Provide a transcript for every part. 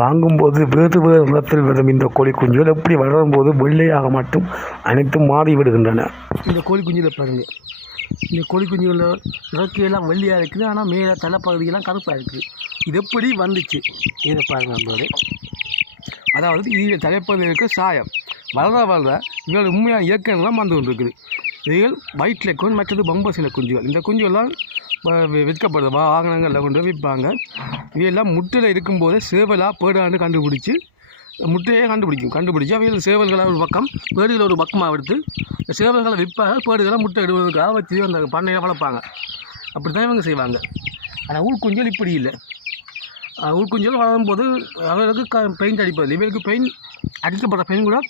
வாங்கும்போது வேறு வேறு நிறத்தில் விடும் இந்த கோழி குஞ்சுகள் எப்படி வளரும்போது வெள்ளையாக மட்டும் அனைத்தும் மாறி விடுகின்றன. இந்த கோழி குஞ்சுகளை பாருங்கள் இந்த கோழி குஞ்சுகள இறக்கையெல்லாம் வெள்ளையாக இருக்குது ஆனால் மேலே தலைப்பகுதியெல்லாம் கருப்பாக இருக்குது. இது எப்படி வந்துச்சு? இதை பாருங்கள் நண்பர்களே அதாவது இதில் தலைப்பகுதியில் இருக்க சாயம். வளர வளர இவங்களோட உண்மையான இயக்கங்கள்லாம் வந்து கொண்டிருக்குது. இருக்குது இதுகள் வயிற்றில் இருக்கும் மற்றது பம்பசில குஞ்சுகள். இந்த குஞ்சுகள்லாம் வ- விற்கப்படுது. வா- வாகனங்களில் கொண்டு போய் விற்பாங்க. இவையெல்லாம் முட்டையில் இருக்கும்போதே சேவலாக பேடான்னு கண்டுபிடிச்சி முட்டையே கண்டுபிடிக்கும். கண்டுபிடிச்சி அவையில் சேவல்களை ஒரு பக்கம் பேடுகளை ஒரு பக்கமாக எடுத்து சேவல்களை விற்பாங்க. பேடுகளை முட்டை இடுவதற்காக வச்சு அந்த பண்ணையை வளர்ப்பாங்க. அப்படி தான் இவங்க செய்வாங்க. ஆனால் ஊர்க்குஞ்சல் இப்படி இல்லை. அஹ் வளரும் போது அவர்களுக்கு க பெயிண்ட் அடிப்பது இவருக்கு பெயிண்ட் அடிக்கப்பட்ட பெயின் கூட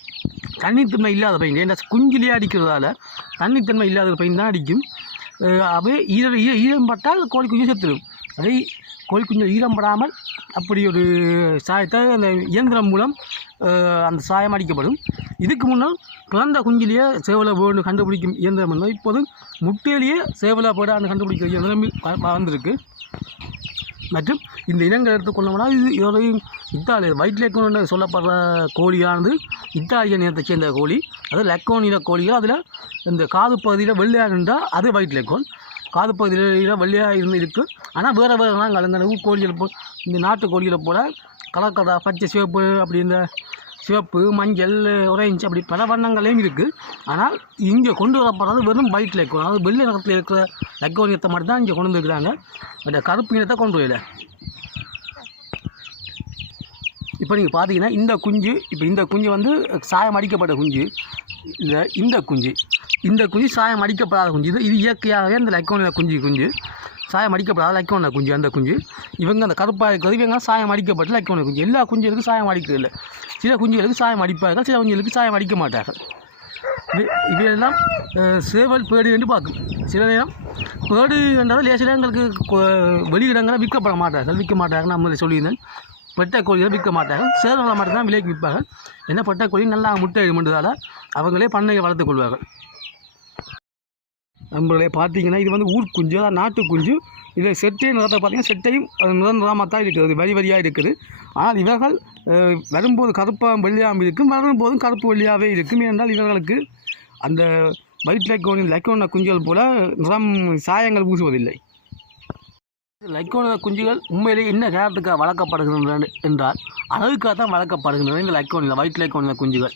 தண்ணித்தன்மை இல்லாத பையன். ஏன்னா குஞ்சிலேயே அடிக்கிறதால தண்ணித்தன்மை இல்லாத பையன் தான் அடிக்கும். அஹ் அவை ஈரம் ஈ- ஈரம் பட்டால் கோழி குஞ்சு செத்துடும் அதை கோழி குஞ்சு ஈரம் படாமல் அப்படி ஒரு சாயத்தை அந்த இயந்திரம் மூலம் அந்த சாயம் அடிக்கப்படும். இதுக்கு முன்னால் பிறந்த குஞ்சிலேயே சேவலை போடணும் கண்டுபிடிக்கும் இயந்திரம் இருந்தால் இப்போது முட்டையிலேயே சேவலை போட கண்டுபிடிக்கிற இயந்திரம் வந்திருக்கு. மற்றும் இந்த இனங்கள் எடுத்துக்கொள்ளோம்னா இது இதோட இத்தாலி ஒயிட் லெக்கோன் சொல்லப்படுற கோழியானது இத்தாலிய இனத்தை சேர்ந்த கோழி. அது லெக்கோனின கோழிகள் அதில் இந்த காது பகுதியில் வெள்ளையாக இருந்தால் அது ஒயிட் லெக்கோன் காது பகுதியில் வெள்ளையாக இருந்து இருக்குது ஆனால் வேறு வேறு நாங்கள் அந்த கோழிகள் போ இந்த நாட்டு கோழிகளை போல் கலர் கலர் பச்சை சிவப்பு அப்படி இந்த சிவப்பு மஞ்சள் ஒரேஞ்ச் அப்படி பல வண்ணங்களையும் இருக்குது ஆனால் இங்கே கொண்டு வரப்படுறது வெறும் ஒயிட் லெக்கோன் அதாவது வெள்ளை நிறத்தில் இருக்கிற லெக்கோனியத்தை மட்டும் தான் இங்கே கொண்டு வந்துருக்கிறாங்க. அந்த கருப்பு இனத்தை கொண்டு வரல. இப்போ நீங்கள் பார்த்தீங்கன்னா இந்த குஞ்சு இப்போ இந்த குஞ்சு வந்து சாயம் அடிக்கப்பட்ட குஞ்சு. இந்த இந்த குஞ்சு. இந்த குஞ்சு சாயம் அடிக்கப்படாத குஞ்சு. இது இது இயற்கையாகவே இந்த லக்கோனிய குஞ்சு குஞ்சு. சாயம் அடிக்கப்படாத லக்கோன குஞ்சு அந்த குஞ்சு. இவங்க அந்த கருப்பாக இருக்கிறது இவங்க சாயம் அடிக்கப்பட்ட லக்கோன குஞ்சு. எல்லா குஞ்சுகளுக்கும் சாயம் அடிக்கிறது இல்லை சில குஞ்சுகளுக்கு சாயம் அடிப்பார்கள் சில குஞ்சுகளுக்கு சாயம் அடிக்க மாட்டார்கள். இவையெல்லாம் சேவல் பேடு என்று பார்க்கும். சில நேரம் பேடு என்றால் லேசில் எங்களுக்கு கொ- விற்கப்பட மாட்டார்கள். விற்க மாட்டார்கள் நம்ம சொல்லியிருந்தேன். பெட்டை கோழிகள் விற்க மாட்டார்கள். சேதங்களை மட்டும்தான் விலைக்கு விற்பார்கள். ஏன்னா பெட்டை கோழி நல்லா முட்டை இடுமென்றதால் அவங்களே பண்ணையை வளர்த்துக் கொள்வார்கள். நம்மளே பார்த்தீங்கன்னா இது வந்து ஊர் குஞ்சு அதாவது நாட்டு குஞ்சு. இதில் செட்டை நிறத்தை பார்த்தீங்கன்னா செட்டையும் அது நிறம் நிறமாக தான் இருக்குது வரி வரியாக இருக்குது. ஆனால் இவர்கள் வரும்போது கருப்பாக வெள்ளியாகவும் இருக்கும். வரும்போதும் கருப்பு வெள்ளியாகவே இருக்கும். ஏனென்றால் இவர்களுக்கு அந்த வைட் லைக்கோனின் லைக்கோன குஞ்சுகள் போல நிறம் சாயங்கள் பூசுவதில்லை. லைக்கோன குஞ்சுகள் உண்மையிலே என்ன காரணத்துக்காக வளர்க்கப்படுகின்றன என்றால் அழகுக்காக தான் வளர்க்கப்படுகின்றன இந்த லைக்கோனில் வைட் லைக்கோனில் குஞ்சுகள்.